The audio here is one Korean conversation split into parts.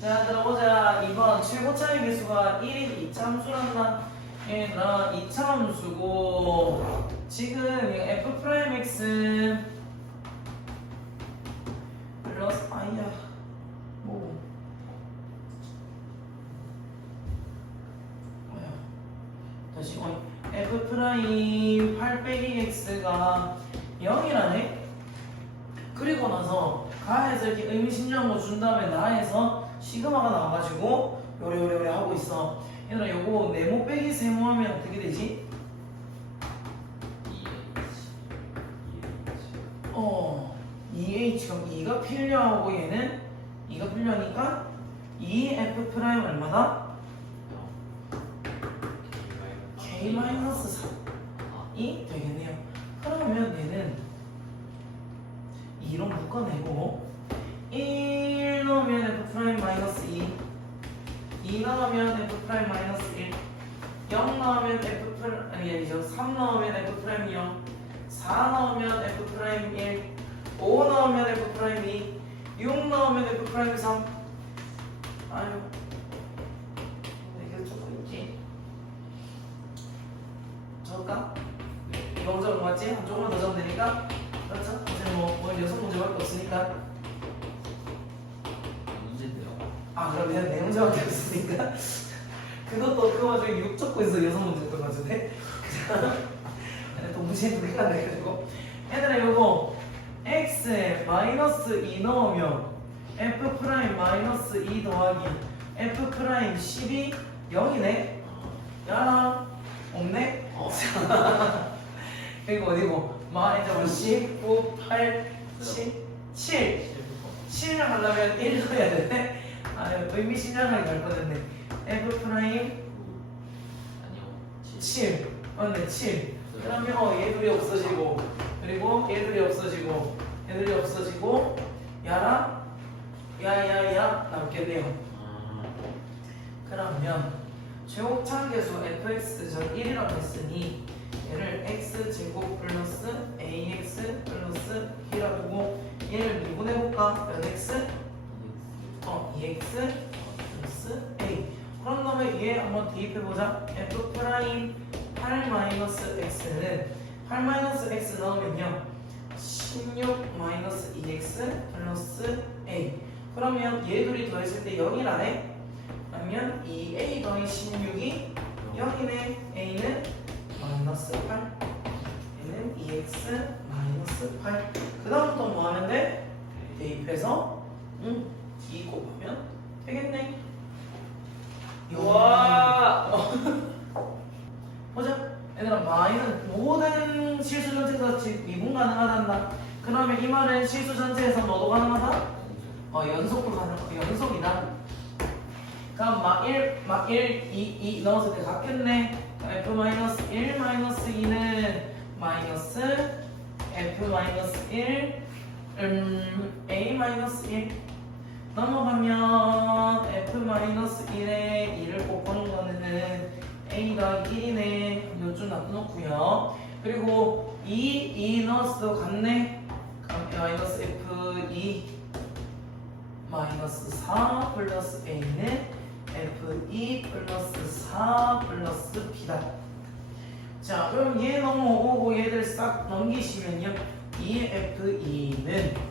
자 들어보자. 2번 최고차의 개수가 1인 2차함수란다 얘들아 2차함수고. 지금 f 프라임 x 플러스 아이야. 뭐. 뭐야. 다시 어, f 프라임 8 빼기 x가 0이라네? 그리고 나서 가에서 이렇게 의미심장한 거준 다음에 나에서 시그마가 나와가지고 요래요래요래 하고 있어 얘들아 요거 네모 빼기 세모 하면 어떻게 되지? 어 2h 그럼 2가 필요하고 얘는 2가 필요하니까 2f 프라임 얼마다? k 마이너스 3이 되겠네요 그러면 얘는 2로 묶어내고 1 넣으면 f 프라임 마이너스 2 2 넣으면 f 프라임 마이너스 1 0 넣으면 f 프라임 아니 아니죠 3 넣으면 f 프라임 0 4 넣으면 f 프라임 1 5 넣으면 f 프라임 2 6 넣으면 f 프라임 3 아유 이게 조금 있지 적을까? 이거 문제 맞지? 한 조금만 더 적으면 되니까 그렇죠? 이제 뭐, 뭐 여섯 문제밖에 없으니까 아 그럼 내가 네 문제밖에 없으니까. 그것도 그 와중에 6 적고 있어 여섯 문제였던 것 같은데. 동시에 두 개가 내가지고. 얘들아 요거. X에 마이너스 2 넣으면 f 프라임 마이너스 2 더하기 f 프라임 12 0이네. 야 없네. 그리고 어디고? 마 이제 뭐 10, 9, 8, 7, 7 7을 하려면 1 넣어야 되네 아 의미심장하게 갈 뻔했네 f 프라임 7 맞네 7 그러면 어, 얘들이 없어지고. 그리고 얘들이 없어지고 얘들이 없어지고 야랑 야야야 남겠네요. 그러면 최고차계수 fx 전 1이라고 했으니 얘를 x 제곱 플러스 ax 플러스 b라 두고 얘를 미분해볼까? 몇 x? 어 2x 플러스 a. 그런 다음에 얘 한번 대입해보자. f 프라임 8 마이너스 x는 8 마이너스 x 넣으면요. 16 마이너스 2x 플러스 a. 그러면 얘 둘이 더했을 때 0이라네 그러면 2a 더하기 16이 0이네 a는 마이너스 8 얘는 2x 마이너스 8그 다음부터 뭐 하면 돼? 대입해서 응, 2 곱하면 되겠네. 와. 보자. 얘들아 마이는 모든 실수 전체에서 지- 미분 가능하단다. 그러면 이 말은 실수 전체에서 뭐도 가능하다? 어 연속도 가능 어, 연속이다. 그럼 막 1, 막 1, 2, 2 넣었을 때 같겠네. F 마이너스 1 마이너스 2는 마이너스 f 마이너스 1 음, a 마이너스 1 넘어가면 f 마이너스 1에 2를 곱하는 거는 a 더하기 1이네. 이거 좀 놔둬놓고요. 그리고 2, 2 넣었을 때 같네. 그럼 a 마이너스 f 2 마이너스 4 플러스 a는 f2 플러스 4 플러스 b다. 자 그럼 얘 넘어오고 얘들 싹 넘기시면요. 2f2는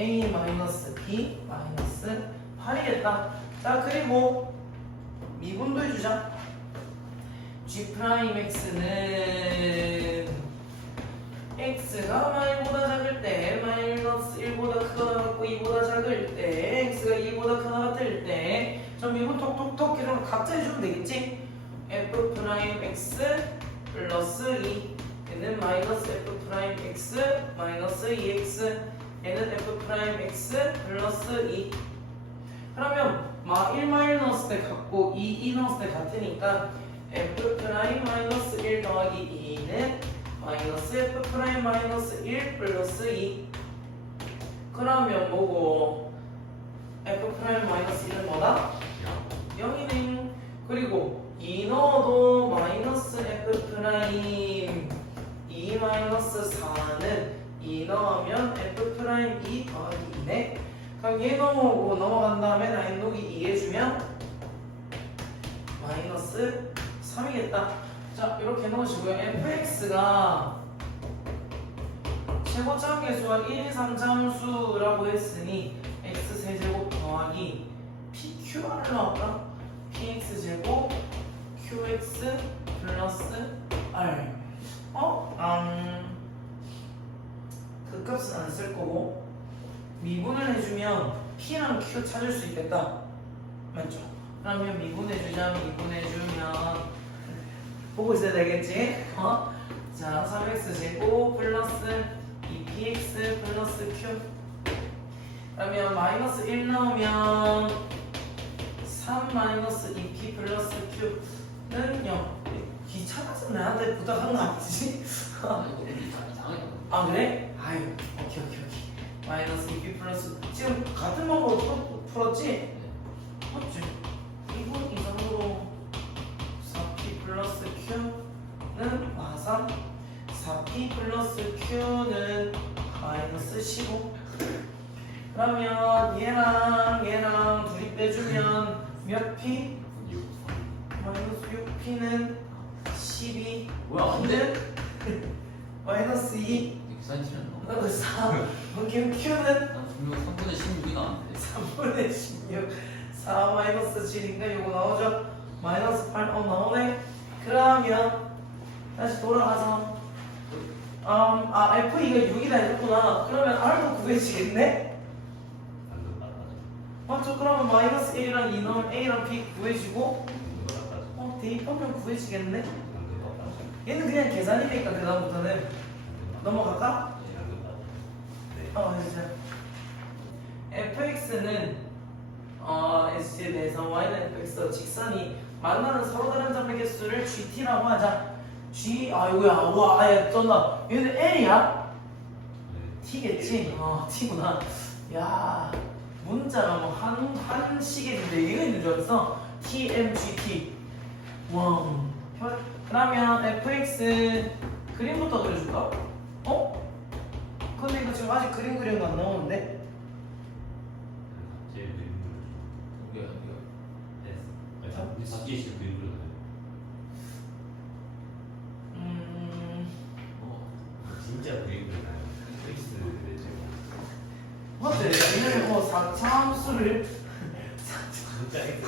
a 마이너스 b 마이너스 8이겠다. 자 그리고 미분도 해주자. G 프라임 x는 x가 마이보다 작을 때 마이너스 1보다 크거나 같고 2보다 작을 때 x가 2보다 크거나 같을 때저 미분 톡톡톡 이런 거 각자 해주면 되겠지? F 프라임 x 플러스 2 얘는 마이너스 f 프라임 x 마이너스 2x 얘는 f 프라임 x 플러스 2 그러면 마 1 마이너스 때 같고 2, 2 넣었을 때 같으니까 f 프라임 마이너스 1 더하기 2는 마이너스 f 프라임 마이너스 1 플러스 2 그러면 뭐고? F 프라임 마이너스 1은 뭐다? 0이네. 그리고 2 넣어도 마이너스 f 프라임 2 마이너스 4는 2 넣으면 f 프라임 2 더하기 2네 그럼 얘 넘어 넘어오고 넘어간 다음에 라인 녹이 2 해주면 마이너스 3이겠다. 자 이렇게 넣으시고요. fx가 최고점 계수와 1, 2, 3 참수라고 했으니 x 세제곱 더하기 pqr을 넣을까? px 제곱 qx 플러스 r 어? 음, 그 값은 안 쓸 거고 미분을 해주면 p랑 q 찾을 수 있겠다 맞죠? 그러면 미분해주자 미분해주면 보고 있어야 되겠지? 어? 자 3x 제곱 플러스 2px 플러스 q 그러면 마이너스 1 나오면 3 마이너스 2p 플러스 q는 0 귀찮아서 나한테 부탁한 거 아니지? 아 그래? 아유 오케이 오케이 오케이 마이너스 2p 플러스 지금 같은 방법으로 풀- 풀었지? 맞지? 이건 이상으로 4p 플러스 q는 마삼 4p 플러스 q는 마이너스 15 그러면 얘랑 얘랑 둘이 빼주면 몇 p? 마이너스 6p는 12 뭐야 안 돼? 마이너스 2 계산 치면 너 그리 고4 그럼 q는 난 분명 3분의 16이 나왔는데 3분의 16 4 마이너스 7인가 이거 나오죠? 마이너스 8 어, 나오네 그러면 다시 돌아가서 음, 아 F가 6이다 했구나 그러면 R도 구해지겠네? 맞죠? 그러면 마이너스 1이랑 2 넣으면 A랑 B 구해지고 어 대입하면 구해지겠네? 얘는 그냥 계산이니까 그 다음부터는 넘어갈까? 어 진짜 fx는 어 x에 대해서 y는 fx와 직선이 만나는 서로 다른 점의 개수를 gt라고 하자 g 아이고야 와 아야 쩐다 얘는 l이야? t겠지? 어 t구나 야 문자가 뭐한한 시계인데 이거 있는 줄 알았어 tmgt 와 그러면 fx 그림부터 그려줄까? 어? 근데 이거 지금 아직 그림 그리는 거 안 나오는데? 여기가 여기가 음... 어 진짜 그림이나요? 맞대 얘는 뭐 4참수를. 진짜 X.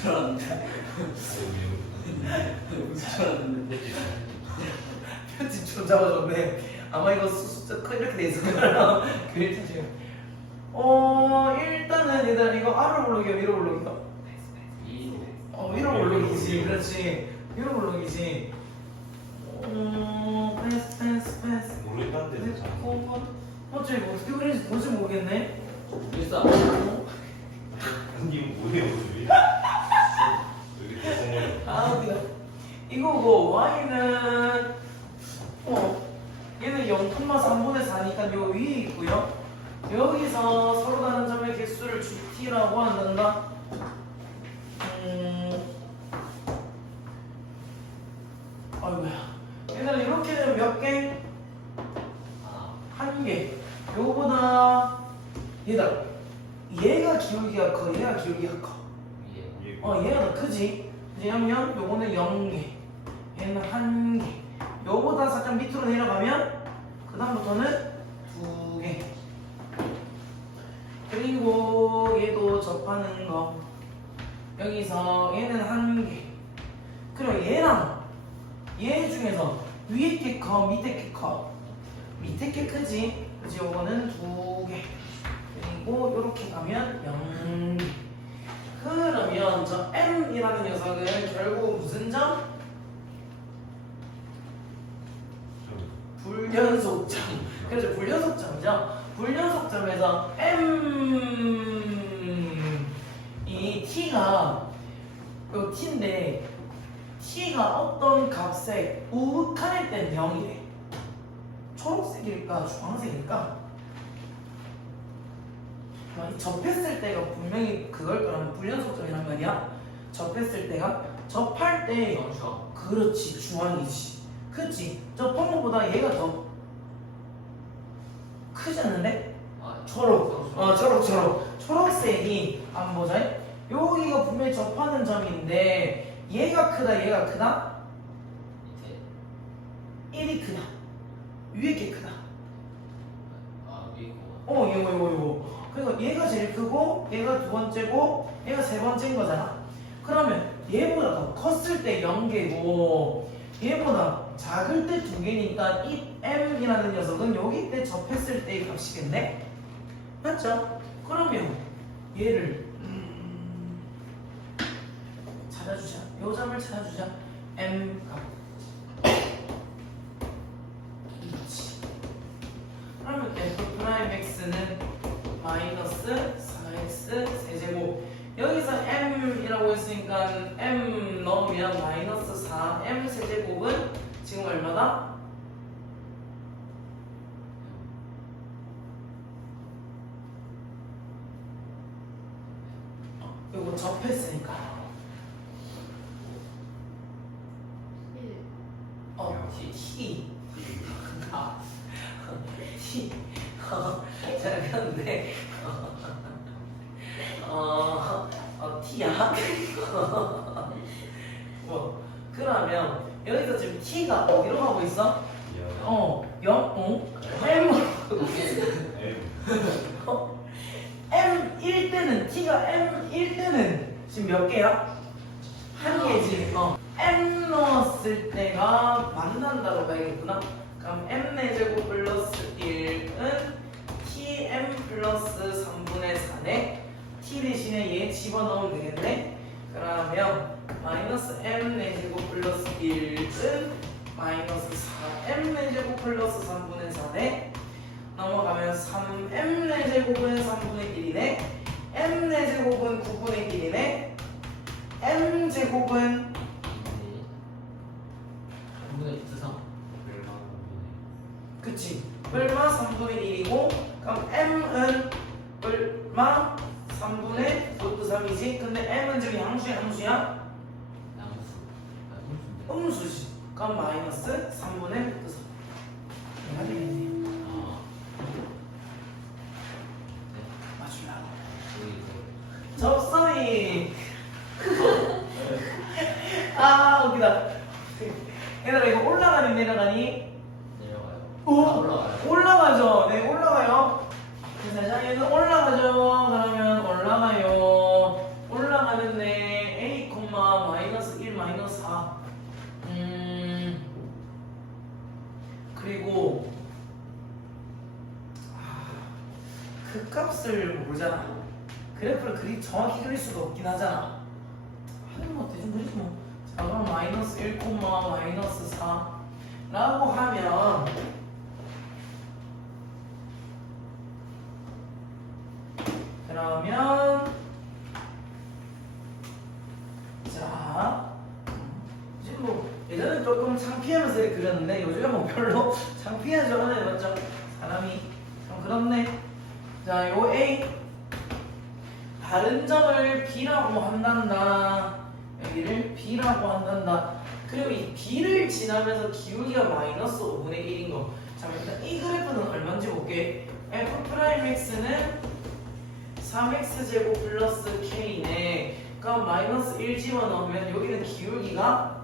줄 알았는데 줄 알았는데 편집 좀 잡아줬네 아마 이거 수- 숫자 크 이렇게 돼 그릴 때 지금 어 일단은 얘들아 이거 R을 부르기야 위로 부르기야 어 위로 부르기지. 그렇지. 위로 부르기지. 어 패스 패스 패스. 모르겠다는데 잘. 어째 이거 어떻게 그리는지 도저히 모르겠네. 어? 님 뭐예요, 우리? 여기 대성을. 아 웃기다 이거고 y는 어 얘는 0,3분의 4니까 요 위에 있고요. 여기서 서로 다른 점의 개수를 gt라고 한단다 음 아이고야 얘들아 이렇게 되면 몇 개? 아 한 개. 요거보다 얘다. 얘가 기울기가 커. 얘가 기울기가 커. 위에 어 얘가 더 크지. 왜냐면 요거는 0개. 얘는 한 개. 요보다 살짝 밑으로 내려가면 그 다음부터는 두 개. 그리고 얘도 접하는 거. 여기서 얘는 한 개. 그리고 얘랑 얘 중에서 위에 게 커, 밑에 게 커. 밑에 게 크지. 그지 요거는 두 개. 그리고 요렇게 가면 0개. 그러면 저 M이라는 녀석은 결국 무슨 점? 불연속점. 그래서 불연속점이죠. 불연속점에서 M 이 T가 요 T인데 T가 어떤 값에 우극한일 땐 0이래. 초록색일까 주황색일까? 아, 접했을 때가 분명히 그걸 거라면 불연속점이란 말이야. 접했을 때가 접할 때 영주아 그렇지 주황이지. 그치? 접한 것보다 얘가 더 크지 않는데? 아 초록. 어 초록 초록. 초록색이 안 보자 여기가 분명히 접하는 점인데 얘가 크다 얘가 크다? 밑에. 1이 크다. 위에 게 크다. 아 위에 거. 어 이거 이거 이거 그러니까 얘가 제일 크고 얘가 두 번째고 얘가 세 번째인 거잖아. 그러면 얘보다 더 컸을 때 0개고 얘보다 작을 때 두 개니까 이 m이라는 녀석은 여기 때 접했을 때의 값이겠네? 맞죠? 그러면 얘를 음, 찾아주자. 요 점을 찾아주자. M 값. 그렇지. 그러면 f 프라임 x는 마이너스 4x 세제곱 여기서 m이라고 했으니까 m 넣으면 마이너스 4m 세제곱은 지금 얼마다? 이거 접했으니까. 어 t t 아 t 어, 잘했는데 어, 어 t야 뭐 그러면 여기서 지금 t가 어디로 가고 있어? 어 0, 어? m m 1 때는 t가 m 1 때는 지금 몇 개야? 한 개지. 어. m 넣었을 때가 만난다고 봐야겠구나. 그럼 m 네 제곱 플러스 1은 tm 플러스 3분의 4네. t 대신에 얘 집어넣으면 되겠네. 음수지 그럼 마이너스 3분의 루트 3 내가 되겠네 아 맞추려고 여기 접선이 아 웃기다 얘들아 이거 올라가니 내려가니 내려가요 오! 아, 올라가요 올라가죠. 네, 올라가요. 자, 자, 얘는 올라가죠. 그러면 올라가요. 올라가는데 a, 마이너스 1, 마이너스 4. 음. 그리고 아, 그 값을 모르잖아. 그래프를 그리 정확히 그릴 수가 없긴 하잖아. 하는 뭐 대충 그리지 뭐. 자, 그럼 마이너스 1, 마이너스 4. 라고 하면 그러면 자 지금 뭐 예전에 조금 창피하면서 그렸는데 요즘에 뭐 별로 창피하지 않아요. 맞죠? 사람이 좀 그렇네 자요 A 다른 점을 B라고 한단다 여기를 B라고 한단다 그리고 이 B를 지나면서 기울기가 마이너스 5분의 1인 거. 자, 일단 이 그래프는 얼마인지 볼게. f 프라임 x는 3x 제곱 플러스 k네. 그럼 마이너스 1 집어넣으면 여기는 기울기가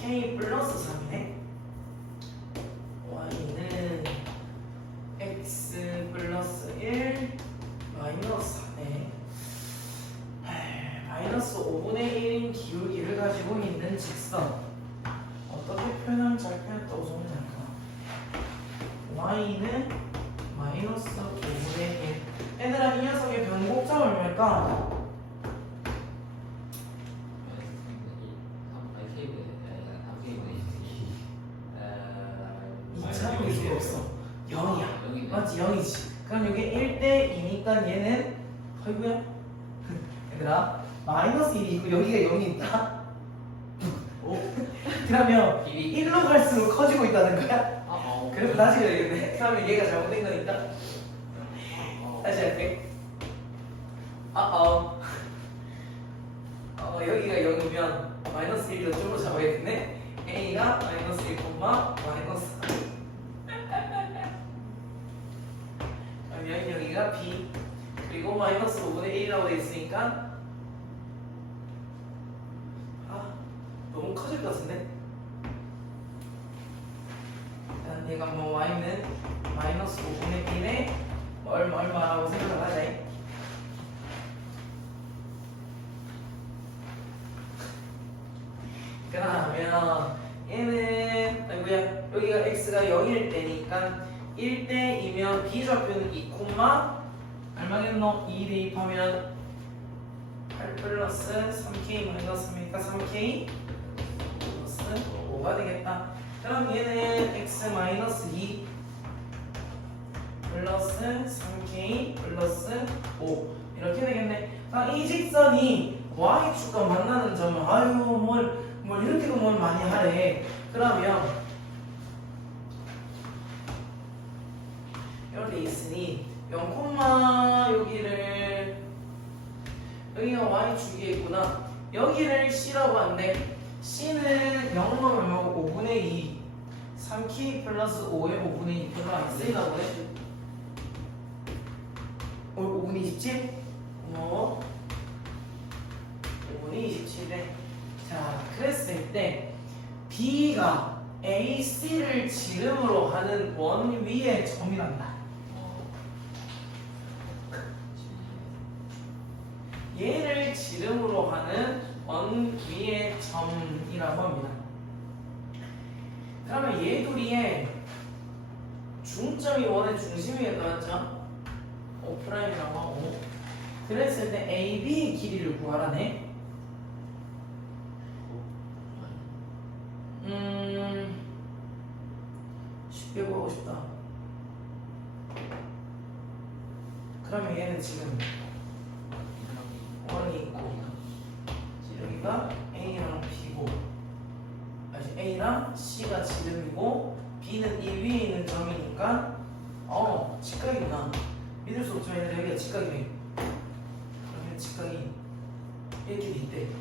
k 플러스 3이네. y는 x 플러스 1 마이너스 4네. 마이너스 5분의 1인 기울기를 가지고 있는 직선 아이고야 얘들아 마이너스 1이 있고 여기가 0이 있다? 오. 그러면 1로 갈수록 커지고 있다는 거야? 그래서 다시 그래야겠네 그러면 얘가 잘못된 거니까 다시 할게. 아어. 어, 여기가 0이면 마이너스 1을 쪽으로 잡아야겠네. A가 마이너스 1, 마이너스 그럼 여기 여기가 B 그리고 마이너스 5분의 1이라고 돼 있으니까 아 너무 커질 것 같은데 일단 얘가 뭐 y는 마이너스 5분의 1에 얼마 얼마라고 생각을 하자 그러면 얘는 아이고야 여기가 x가 0일 때니까 1대이면 b좌표는 2, 얼마겠노? 2 대입하면 8 플러스 3k 마이너스 3이니까? 3k 플러스 5가 되겠다. 그럼 얘는 x 마이너스 2 플러스 3k 플러스 5 이렇게 되겠네. 아, 이 직선이 y축과 만나는 점은 아유 뭘, 뭘 이렇게 뭘 많이 하래. 그러면 이렇게 있으니 0, 여기를 여기가 y축이 있구나. 여기를 c라고 한대 c는 0 넣으면 5분의 2 3k 플러스 5의 5분의 2 별로 안 쓰이나 보네. 어, 5분의 27? 어. 5분의 27에. 자 그랬을 때 B가 AC를 지름으로 하는 원 위에 점이란다 얘를 지름으로 하는 원 위의 점이라고 합니다. 그러면 얘 둘이의 중점이 원의 중심이었죠? O'이라고 하고 그랬을 때 AB 길이를 구하라네. 음 쉽게 구하고 싶다. 그러면 얘는 지금 원이 있고 여기가 A랑 B고 아니 A랑 C가 지름이고 B는 이 위에 있는 점이니까 어 직각이구나. 믿을 수 없지만 얘들 여기가 직각이네. 그러면 직각이 이렇게 돼 있대.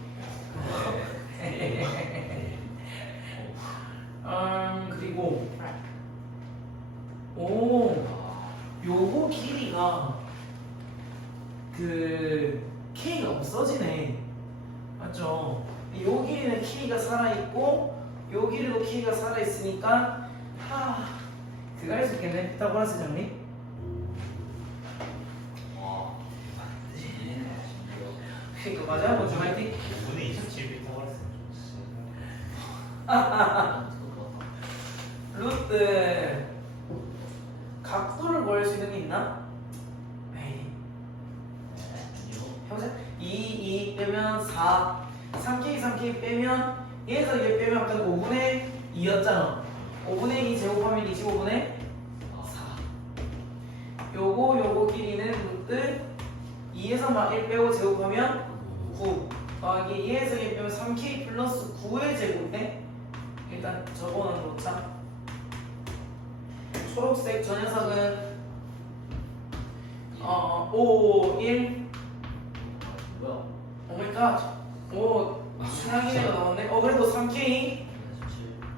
음 그리고 오 요거 길이가 그 K가 없어지네. 맞죠? 요 길이는 K가 살아있고 요 길이도 K가 살아있으니까 하 그거 할 수 있겠네. 피타고라스 정리. 와. 그니까 맞아. 좀 화이팅. 5분의 27 타버렸으면 루트 각도를 구할 수 있는 게 있나? 에이. 해보자. 2, 2 빼면 4. 3K, 3K 빼면 얘에서 얘 빼면 아까 5분의 2였잖아. 5분의 2 제곱하면 25분의 4. 요거 요거 길이는 루트 2에서 막 1 빼고 제곱하면 9 더하기 2에서 1 빼면 3K 플러스 9의 제곱인데 일단 저거는 놓자. 초록색 저 녀석은 어, 5, 1 뭐야? 오마이갓 오 순하기가 나왔네. 어 그래도 3K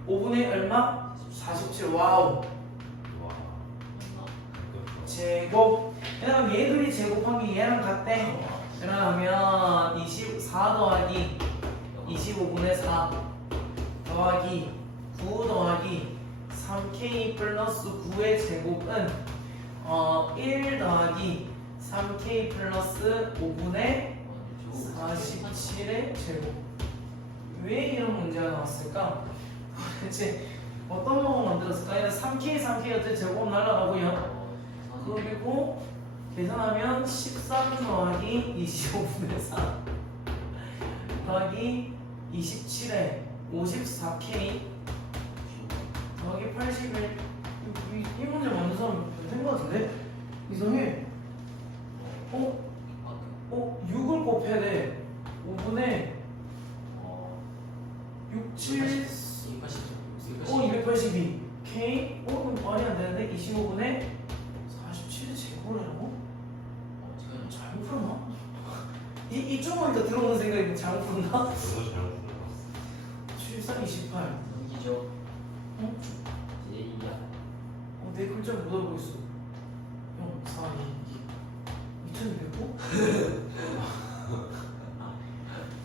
5분의 얼마? 47 와우. 와 제곱. 그다음 얘들이 제곱한 게 얘랑 같대. 그러면 24 더하기 25분의 4 더하기 9 더하기 3K 플러스 9의 제곱은 어, 1 더하기 3K 플러스 5분의 47의 제곱 왜 이런 문제가 나왔을까? 도대체 어떤 방법 만들었을까? 얘는 3K, 3K였던 제곱 날라가고요 그리고 계산하면 13 더하기 25분의 4 더하기 27에 54K 더하기 81 이, 이 문제 만든 사람 된것 같은데? 이상해 어? 어?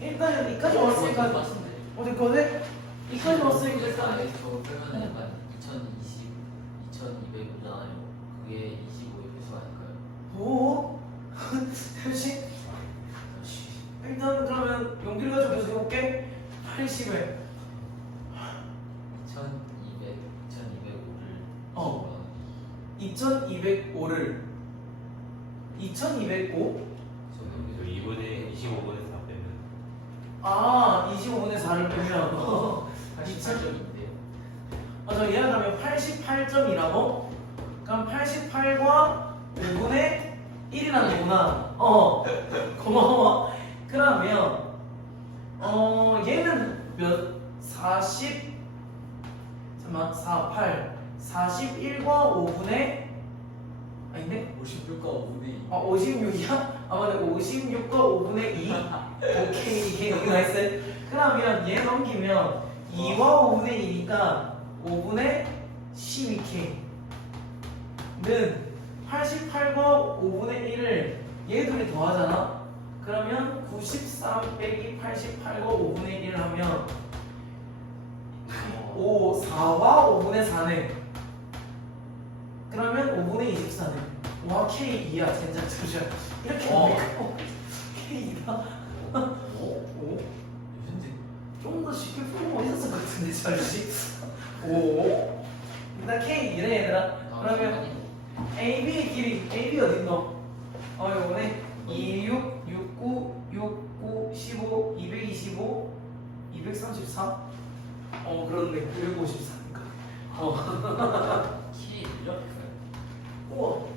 일단 이까지 왔으니까 맞은데. 어디 거네? 이까지 왔으니까 일단 아니 저 그러면 약간 2020, 2200이잖아요. 그게 25의 배수 아닐까요? 오 잠시 일단 그러면 용기를 가지고 계속 해볼게 80에 2200, 2205를 어. 2205를 2205? 그 2분의 25분의 4 빼면 아 25분의 4를 빼면 88점인데요. 아, 저 얘가 그러면 88점이라고? 그럼 88과 5분의 1이라는 거구나. 어, 고마워. 그러면, 어, 얘는 몇? 40, 잠깐만, 48. 41과 5분의, 아닌데? 56과 5분의 2. 아, 56이야? 아, 맞네. 56과 5분의 2. 오케이, 여기 나이스. 그러면 얘 넘기면 2와 5분의 2니까 5분의 12K는 88과 5분의 1을 얘 둘이 더하잖아? 그러면 93 빼기 88과 5분의 1을 하면 5, 4와 5분의 4네. 그러면 5분의 24네. 와, K2야, 젠장, 잠시만. 이렇게 어. 하니까 K2다. 오? 오? 현재 좀 더 쉽게 풀고 것 같은데, 잠시. 오? 일단 K2래, 얘들아. 그러면 A, B의 길이, A, B 어딨노? 어, 요거네. 2, 6, 6, 9, 6, 9, 15, 225, 233? 어, 그렇네. 954니까. 어. 키 이렇게 우와. 우와.